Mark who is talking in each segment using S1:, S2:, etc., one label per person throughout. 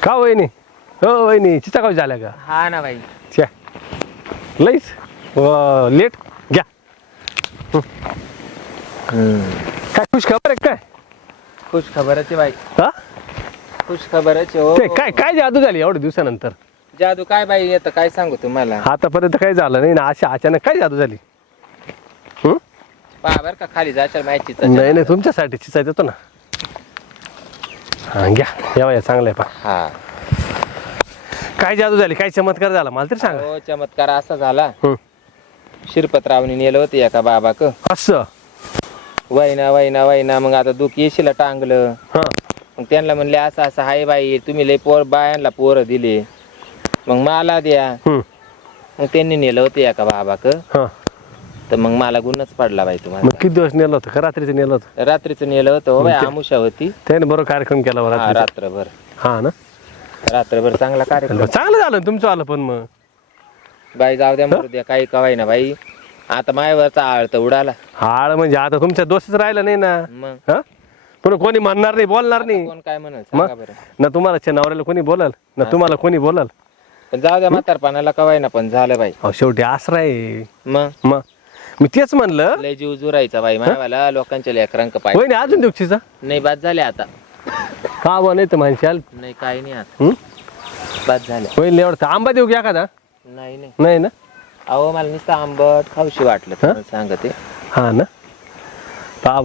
S1: का वहिनी हो वहिनी चिचा काय झाल्या का
S2: हा ना बाई
S1: छ्या लईच लेट घ्या काय खुश खबर आहे काय
S2: खुश खबरच आहे बाई
S1: हा
S2: खुश खबरच आहे, हो
S1: ते काय काय जादू झाली एवढ्या दिवसानंतर
S2: जादू काय बाई येतं काय सांगू तुम्हाला
S1: आतापर्यंत काही झालं नाही ना अशा अचानक काय जादू झाली
S2: पहा बर का खाली जाशाल माहिती
S1: नाही नाही तुमच्यासाठी चिचा देतो ना हा घ्या या चांगलं आहे पा
S2: हा
S1: काय जादू झाली काय चमत्कार झाला मला तरी सांगा
S2: हो चमत्कार असा झाला
S1: हं.
S2: शिरपतरावने नेलं होतं एका बाबाक
S1: असं
S2: वैना वैना वैना मग आता दुःख येशीला टांगलं
S1: हा
S2: मग त्यांना म्हणले असं असं हाय बाई तुम्ही लय बायांना पोरं दिले मग मला द्या
S1: हं.
S2: मग त्यांनी नेलं होतं एका बाबाक
S1: हा
S2: तर मग मला गुन्हाच पडला बाई
S1: मग
S2: तुम्हाला
S1: किती दिवस नेलं होतं का रात्रीचं नेलं होतं
S2: रात्रीचं नेलं होतं हो बाई आमुषा होती
S1: त्याने बरोबर कार्यक्रम केला बरं
S2: हा
S1: रात्रीचा.
S2: रात्रभर
S1: हा ना
S2: रात्रभर चांगला कार्यक्रम
S1: चांगलं झालं ना तुमचं आलं पण मग
S2: बाई जाऊ द्या मरू द्या काही कवाय ना बाई आता मायावरचा आळ तर उडाला
S1: हाळ म्हणजे आता तुमच्या दोषच राहिला नाही ना
S2: मग
S1: हा पण कोणी म्हणणार नाही बोलणार नाही
S2: कोण काय म्हणाल सांगा बरं
S1: ना तुम्हाला नवऱ्याला कोणी बोलाल ना तुम्हाला कोणी बोलाल
S2: पण जाऊ द्या म्हातारपणाला कवाय ना पण झालं बाई
S1: अहो शेवटी आसरा आहे
S2: मग
S1: मी तेच म्हणलं
S2: लय जीव जुरायचा बाई मायावाला लोकांच्या लेकरांक पाय
S1: होय नाही अजून दिवशीचा
S2: नाही बाद झाले आता
S1: का बा नाही तर म्हणशाल
S2: नाही काही नाही आता बाद झाले
S1: होईल एवढं आंबा देऊ की एखादा
S2: नाही नाही
S1: नाही ना
S2: अहो मला नुसतं आंबट खाऊशी वाटलं
S1: हा?
S2: तुम्हाला सांगते
S1: हा ना बाबा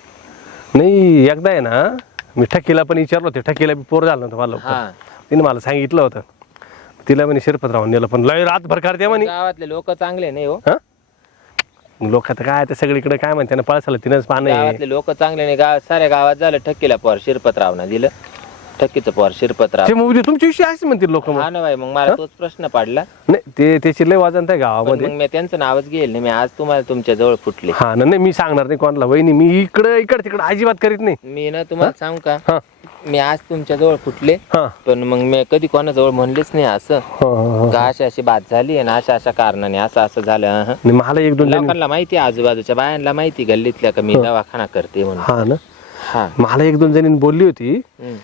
S1: नाही एकदा आहे ना मी ठकीला पण विचारलं होतं ठकीला बी पोर झालं नव्हतं मला लवकर.
S2: हा
S1: तिने मला सांगितलं होतं तिला म्हणे शिरपतराव नेलं पण लय रातभर करते म्हणे
S2: गावातले लोक चांगले नाही हो
S1: हा लोक आता काय ते सगळीकडे काय म्हणते ना पळसाला तिनंच पान आहे
S2: गावातले लोक चांगले नाही साऱ्या गावात झालं ठक्कीला पोर शिरपतरावना दिलं ठक्कीचं पोर शिरपतराव
S1: ते मग तुमच्या विषयी असं म्हणतील लोक मग
S2: हा ना बाई मग मला तोच प्रश्न पडला
S1: नाही ते त्याची लय वाजन आहे
S2: पण
S1: गावामध्ये
S2: मग मी त्यांचं नावच घेईल नाही मी आज तुम्हाला तुमच्या जवळ फुटले
S1: हा ना नाही मी सांगणार नाही कोणाला वहिनी मी इकडे तिकडे अजिबात करीत नाही
S2: मी ना तुम्हाला सांगू का
S1: हा
S2: मी आज तुमच्या जवळ फुटले
S1: हा
S2: पण मग मी कधी कोणाजवळ म्हणलेच नाही असं
S1: हा
S2: का अशी अशी बात झाली आणि अशा अशा कारणाने असं असं झालं
S1: नाही, मला एक दोन जणी
S2: लोकांना माहिती आजूबाजूच्या बायांना माहिती गल्लीतल्या का मी दवाखाना करते म्हणून
S1: हा ना
S2: हा
S1: मला एक दोन जणींनी बोलली होती
S2: हम्म.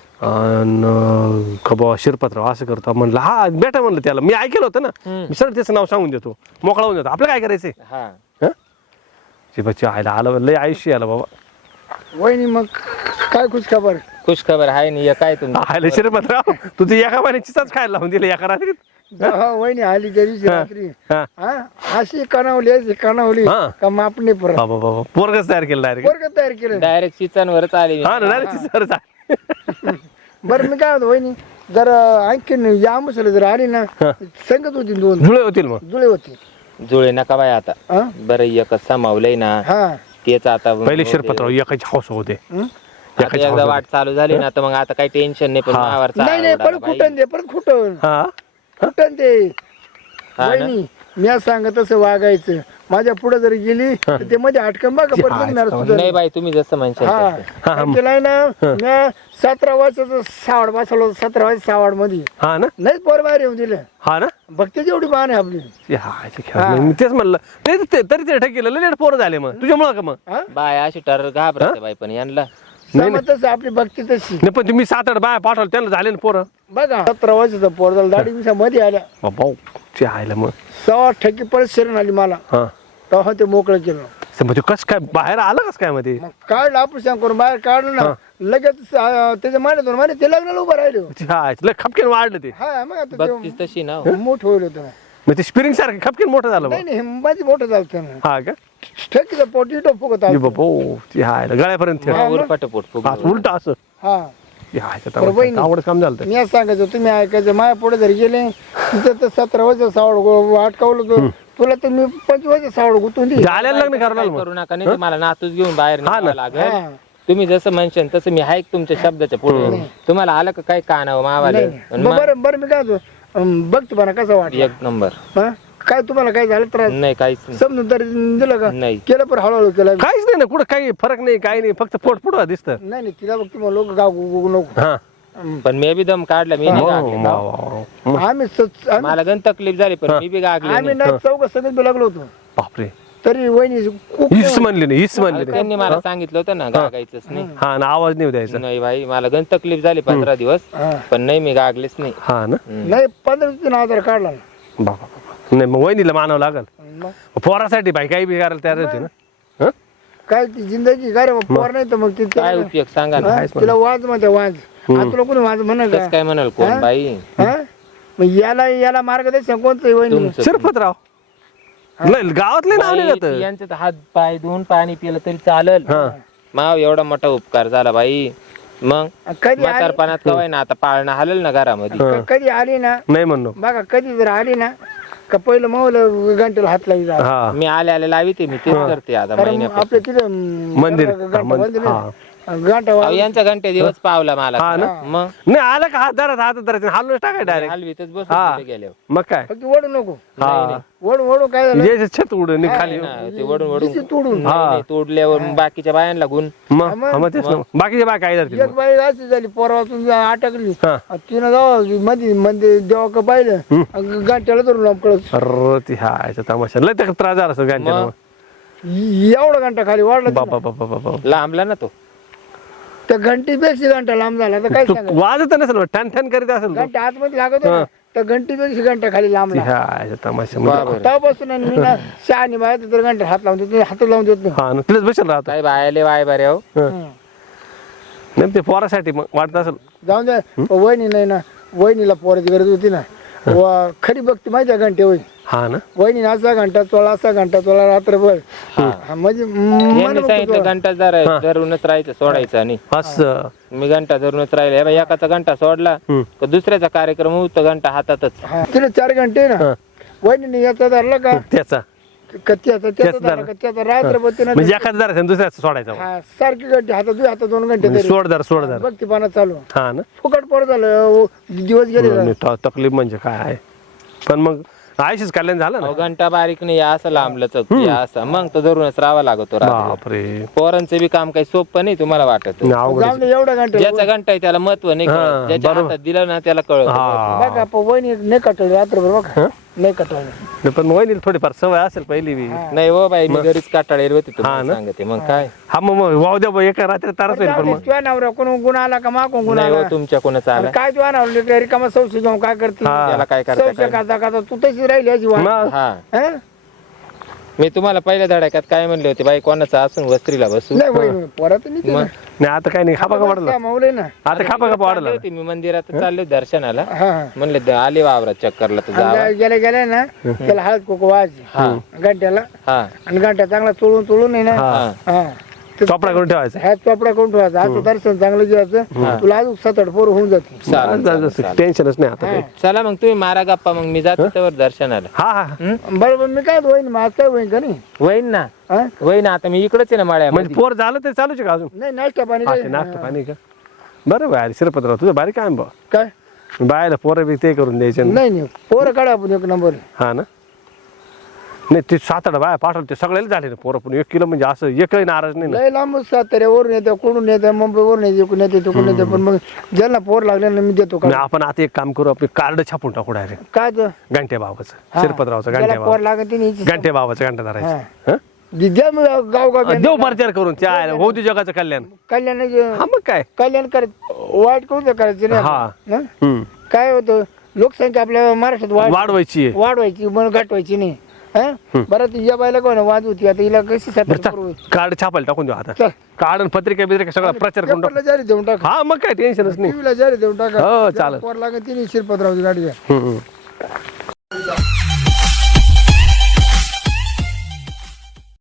S1: खबा शिरपतराव असं करतो म्हणलं हा बेटा म्हणलं त्याला मी ऐकलं होतं ना मी सर त्याचं नाव सांगून देतो मोकळा होऊन देतो आपलं काय करायचंय
S2: हा
S1: बच्चे आयला आलं लय आयुष्य आलं बाबा
S3: वहिनी मग काय खुश खबर
S2: खुश खबर आहे नाही काय तुमचं
S1: आयला शिरपतराव तुझी एका महिन्याचीच खायला लावून दिलं एका रात्रीत
S3: वहिनी आली त्या दिवशी रात्री
S1: हा
S3: हा अशी कणावली
S1: हा.
S3: का माप नाही परत
S1: बाबा बाबा पोरगच तयार केलं डायरेक्ट
S3: वर्ग तयार केलं
S2: डायरेक्ट चिचांवरच आले
S1: हा ना डायरेक्ट सर
S3: बरं मी काय होतो वहिनी जर आणखीन या मसाला जर आली ना
S1: हा.
S3: संगत होती दोन
S1: जुळे होतील मग
S3: जुळे होते
S2: जुळे नका बाय आता
S3: हा
S2: बरं एकच समावलंय ना
S3: हा
S2: तेच आता
S1: पहिले शिरपतराव एकाची हौस होते
S3: हं?
S2: आता
S1: एकाची
S2: एकदा
S1: हौस
S2: वाट चालू झाली ना तर मग आता काही टेन्शन नाही पण
S1: हा.
S2: मावावरचा
S3: नाही नाही
S2: आरडा
S3: परत
S2: बाई.
S3: खुटन दे परत खुटन
S1: हा
S3: खुटन ते
S2: हा ना?
S3: वहिनी मी आज सांगत तसं वागायचं माझ्या पुढे जर गेली तर ते मध्ये अटकन बघा
S1: ती
S3: परत
S1: हाय,
S3: निघणार
S1: हाय.
S3: सुद्धा
S2: नाही बाई तुम्ही जसं म्हणशाल
S3: हा
S2: तसं.
S1: हा.
S3: केलाय ना मी 17 वर्षाचं सावड बसवलं 17 वर्ष सावड मध्ये
S1: हा ना
S3: नाही पोर बाहेर येऊन दिलं
S1: हा ना
S3: भक्ती जेवढी मान आहे आपली
S1: मी तेच म्हणलं नाही तरी ते ठेकेलं लेट पोरं झाले मग तुझ्यामुळं का मग
S3: हा
S2: बाय अशी टर घाबरते बाई पण यांना
S3: समजतच आपली भक्ती तशी
S1: नाही पण तुम्ही 7-8 बाया पाठवलं त्यांना झाले ना पोरं
S3: बघा 17 वर्षाचा पोर झाला दाढी मिशा मध्ये आल्या
S1: बाबा ते आयला मग
S3: 100 टक्के परत शरण आली मला
S1: हा
S3: तेव्हा ते मोकळं केलं
S1: म्हणजे कस काय बाहेर आलं कस काय मध्ये
S3: मग काढलं ऑपरेशन करून बाहेर काढलं ना लगेच त्याच्या मान्यातून माने ते लग्नाला उभं राहिलं
S1: लय खपकेन वाढलं ते
S3: हा मग आता
S2: बघतीस तशी ना हो.
S3: ते मोठं होईल होतं ना
S1: मग ते स्प्रिंग सारखं खपकेन मोठं झालं
S3: नाही
S1: मग
S3: नाही माझी मोठं झालं होतं ना
S1: हा का
S3: ठकीचं पोट इटो फुगत आलं.
S1: बाबा ते हायला गळ्यापर्यंत थेट.
S2: मग उरफाटपोट फुगलं.
S1: असं उलट असं
S3: हा
S1: ते हायचं
S3: बरं, वहिनी.
S1: आवडच काम झालं ते.
S3: मी आज सांगायचं तुम्ही ऐकायचं माझ्या पुढे जर गेले तिथं तर 17 वर्ष सावड अटकावलं तर तुला तर मी 25 वर्ष सावड गुतून दिली
S1: झाल्याला लग्न करायला
S2: काय
S1: मग
S2: करू नका नाही तुम्हाला नातूच घेऊन बाहेर
S1: हा ना.
S2: निघावं लागेल
S3: हा.
S2: तुम्ही जसं म्हणशाल तसं मी ऐक तुमच्या शब्दाच्या पुढे तुम्हाला आलं का काय कानावं मावाला
S3: नाही मग बरं बरं मी काय होतो बघतो बना कसं वाटलं
S2: एक नंबर
S3: हा? काय तुम्हाला काय झालं त्रास
S2: नाही काहीच नाही
S3: समजून तरी दिलं का
S2: नाही
S3: केलं पण हळूहळू केलं
S1: काहीच नाही ना कुठं काही फरक नाही काही नाही फक्त पोट पुढं दिसतं
S3: नाही नाही तिला बघ तुम्हाला लोक गाव गुगू नको
S1: हा
S2: पण मी बी दम काढला मी नाही
S1: वा,
S2: गागले.
S1: वा, वा, वा.
S3: आम्ही
S2: मला गण तकलीफ झाली पण मी बी गागले
S3: आम्ही
S2: नाही.
S3: ना चौघ सगळं लागलो होतो
S1: बापरे
S3: तरी वहिनी खूप
S1: हीच म्हणली नाही, हीच म्हणली नाही.
S2: त्यांनी मला सांगितलं होतं ना गागायचंच नाही.
S1: हा ना, आवाज नाही द्यायचा.
S2: नाही भाई मला गण तकलीफ झाली 15 दिवस
S3: हा.
S2: पण नाही मी गागलेच नाही.
S1: हा ना,
S3: नाही 15 आधार काढला ना.
S1: बाबा नाही, मग वहिनीला मानावं लागल.
S3: मग
S1: पोरासाठी भाई काही बी करायला तयार होती ना. हं?
S3: काय ती जिंदगी काय रे मग पोर नाही तर मग ती
S2: काय उपयोग सांगा ना.
S3: तिला वाज म्हणते वाज. आता तुला कोणी वाज म्हण
S2: कसं काय म्हणाल कोण बाई.
S3: हा? मग याला मार्गदर्शन कोणतं वहिनी
S2: तुमचं
S1: शिरपतराव नाही, गावातले नाव नाही
S2: बाई,
S1: जात.
S2: यांचे तर हात पाय धुवून पाणी पिलं तरी चालल. माव एवढा मोठा उपकार झाला बाई. मग
S3: कधी
S2: म्हातारपणात कवाय ना आता पाळणं हलल ना घरामध्ये.
S3: कधी आली ना
S1: नाही म्हणलो.
S3: बघा कधी जर आली ना का पहिलं मावलं घंटेला हात लावी जा.
S1: हा
S2: मी आले लावी ते मी तेच करते आता
S3: कारण
S2: महिन्यापासून.
S3: आपल्या तिथे
S1: मंदिर.
S3: घंटा
S2: अहो, यांचा घंटे दिवस पावला मला
S1: हा ना.
S2: मग
S1: नाही आलं का हात धरत हात धरायचं हलवून टाकाय डायरेक्ट.
S2: हलवीतच बस
S1: हा.
S2: गेल्यावर.
S1: मग काय
S3: फक्त ओढू नको
S1: हा
S3: ओढू काय झालं
S1: जे छत उडून खाली.
S2: ना, ते वडून वडून
S3: दिशी तोडून
S2: नाही, तोडल्यावर मग बाकीच्या बायांना गुण.
S1: मग तेच ना. बाकीचे बाय काय धरतील
S3: एक बाई अशी झाली पोरातून अटकली
S1: हा.
S3: तिनं जाऊ मध्ये मध्ये देवा का पाहिलं घंट्याला धरून लपकळत
S1: अरे ती हा याचा तमाशा लय त्याचा त्रास झाला असं गांठ्याला.
S3: एवढा घंटा खाली वाढला
S1: बाबा बाबा बाबा
S2: लांबला ना तो.
S3: त्या घंटीपेक्षा घंटा लांब झाला तर काय
S1: तू
S3: सांगा
S1: वाजत नसेल ठण ठण करीत असेल तो.
S3: घंटा आतमध्ये लागत होता त्या घंटीपेक्षा घंटा खाली लांब
S1: ती हा याचा तमाशा म्हणजे.
S2: बाबर.
S3: तेव्हापासून आणि मी ना शहाणी बाहेर तर घंटा हात लावून देतो हात लावून देत नाही
S1: हा ना तिलाच बसेल राहतो.
S2: काय बायाले वाय बरे हो.
S1: नाही ते पोरासाठी मग वाटत असेल.
S3: जाऊन द्या वहिनी नाही ना वहिनीला पोराची गरज होती ना खरी बघती माहिती आहे घंटे वही
S1: हा ना
S3: वहिनी असा घंटा चोळा असा घंटा चोळा रात्रभर हा, म्हणजे
S2: यांनी
S3: मन बघतो
S2: सांगितलं
S3: तो.
S2: घंटा धरूनच राहायचं सोडायचं आणि
S1: असं
S2: मी घंटा धरूनच राहिले. हे बाई, एकाचा घंटा सोडला तर दुसऱ्याचा कार्यक्रम होतो घंटा हातातच.
S3: हा, तिला 4 घंटे ना वहिनीने याचा धरला का
S1: त्याचा
S3: त्याचा धरला का त्याचा रात्रभर तिनं
S1: म्हणजे एखादा जरा दुसऱ्याचा सोडायचा मग.
S3: हा, सारखी घंटे हातात 2 घंटे तरी
S1: सोड धर
S3: बघ ती पाना चालू
S1: हा ना.
S3: फुकट पोर झालं दिवस गेले
S1: नाही, तकलीफ म्हणजे काय आहे पण मग आयुष्यच कल्याण झालं ना.
S2: अहो, घंटा बारीक नाही असं लांबलं चौकी असं मग तो धरूनच राहावा लागतो रात्री.
S1: बापरे
S2: पोरांचं बी काम काही सोपं नाही तुम्हाला वाटत.
S1: अवघड
S3: जाऊन दे एवढा घंटे
S2: ज्याचा घंटा आहे त्याला महत्व नाही कळत.
S1: हा,
S2: ज्याच्या
S1: बरोबर.
S2: हातात दिलं ना त्याला कळत.
S1: हा
S3: बघा वहिनी नाही कटवली रात्रभर बघा नाही कटवली
S1: नाही, पण वहिनीला थोडीफार सवय असेल पहिली बी.
S2: नाही हो बाई मी घरीच काटाळेल होती
S1: हा
S2: तुम्हाला
S1: ना.
S2: सांगते मग काय.
S1: हा मग वाहू द्या एका रात्री तारच होईल पण मग.
S3: तुझ्या नवऱ्या कोण गुण आला का मागून गुण
S2: नाही
S3: आला
S2: हो तुमच्या कोणाचा आला.
S3: काय तुझ्या नवऱ्या रिकामा संशय घेऊन काय करते
S1: हा.
S2: त्याला काय करता
S3: संशय करता करता तू तशी राहिली अशी वाट.
S1: मग
S2: हा
S3: हं?
S2: मी तुम्हाला पहिल्या धडाक्यात काय म्हणले होते बाई कोणाचा असून वस्त्रीला बसू.
S3: नाही वहिनी परत नाही केलं.
S1: नाही आता काही नाही खापा का वाढला
S3: मावले ना
S1: आता खापा का
S2: चालले
S1: वाढला
S2: होते मी मंदिरात चालले होते दर्शनाला.
S3: हा
S2: म्हणले आले वावरात चक्करला तर जावा.
S3: गेले ना त्याला हळद कुकू वाज घंट्याला
S2: हा
S3: आणि घंटा चांगला चोळून आहे ना
S1: हा
S3: हा
S1: चोपडा करून ठेवायचा.
S3: ह्या चोपडा करून ठेवायचा असं दर्शन चांगलं घ्यायचं तुला अजून 7-8 पोर होऊन जाते
S2: चालेल, चालेल, चालेल.
S1: टेन्शनच नाही आता काही.
S2: चला मग तुम्ही मारा गप्पा मग मी जातो त्यावर दर्शनाला.
S1: हा हा
S3: बरोबर मी काय होईन मग आज काय होईन का नाही
S2: होईन ना
S3: हा?
S2: होईन आता मी इकडेच आहे ना
S1: म्हणजे
S2: माळ्यामध्ये.
S1: पोर झालं तरी चालूच आहे का अजून.
S3: नाही नाश्ता पाणी
S1: हा
S3: काय?
S1: ते नाश्ता पाणी का बरं बाय शिरपतराव तुझं बारीक काय बा
S3: काय
S1: बायला पोरं बी ते करून द्यायचे ना.
S3: नाही पोरं काढा आपण 1 नंबर
S1: हा ना नाही ते 7-8 बाया पाठवले ते सगळ्याला झाले ना पोरं पण 1 किलो म्हणजे असं एकही नाराज नाही ना.
S3: लय लांब साताऱ्यावरून येतं कोणून येतं मुंबईवरून येते इकडून येते तिकडून येते पण मग ज्यांना पोर लागले ना मी देतो का
S1: नाही, आपण आता एक काम करू आपले कार्ड छापून टाकू डायरेक्ट
S3: काय तर?
S1: घंटे बाबाचं
S3: हा.
S1: शिरपतरावचं
S3: ज्याला
S1: घंटे
S3: पोर
S1: बाबा
S3: लागत नाही
S1: घंटे बाबाचं घंटा धरायचं.
S3: द्या मग गाव
S1: देव प्रचार करून त्या होऊ दे जगाचं कल्याण.
S3: कल्याण
S1: हा मग काय
S3: कल्याण करत वाईट करून करायचं नाही
S1: हा.
S3: आपण. हं?
S1: हम्म.
S3: काय होतं लोकसंख्या आपल्या महाराष्ट्रात
S1: वाढवायची आहे.
S3: वाढवायची मग घटवायची नाही हं? बरं ती या बायला कोण वाद होती आता हिला कशी सतर्क करू?
S1: कार्ड छापायला टाकून देऊ आता.
S3: चल.
S1: कार्ड आणि पत्रिका बित्रिका सगळा प्रचार करून टाकू.
S3: पेपरला जारी देऊन टाका
S1: हा मग काय टेन्शनच नाही.
S3: टीव्हीला जारी देऊन टाका
S1: हो,
S3: ज्याला
S1: चालेल.
S3: पोर लागत तिने शिरपतरावची गाडी घ्या
S1: हम्म, हम्म.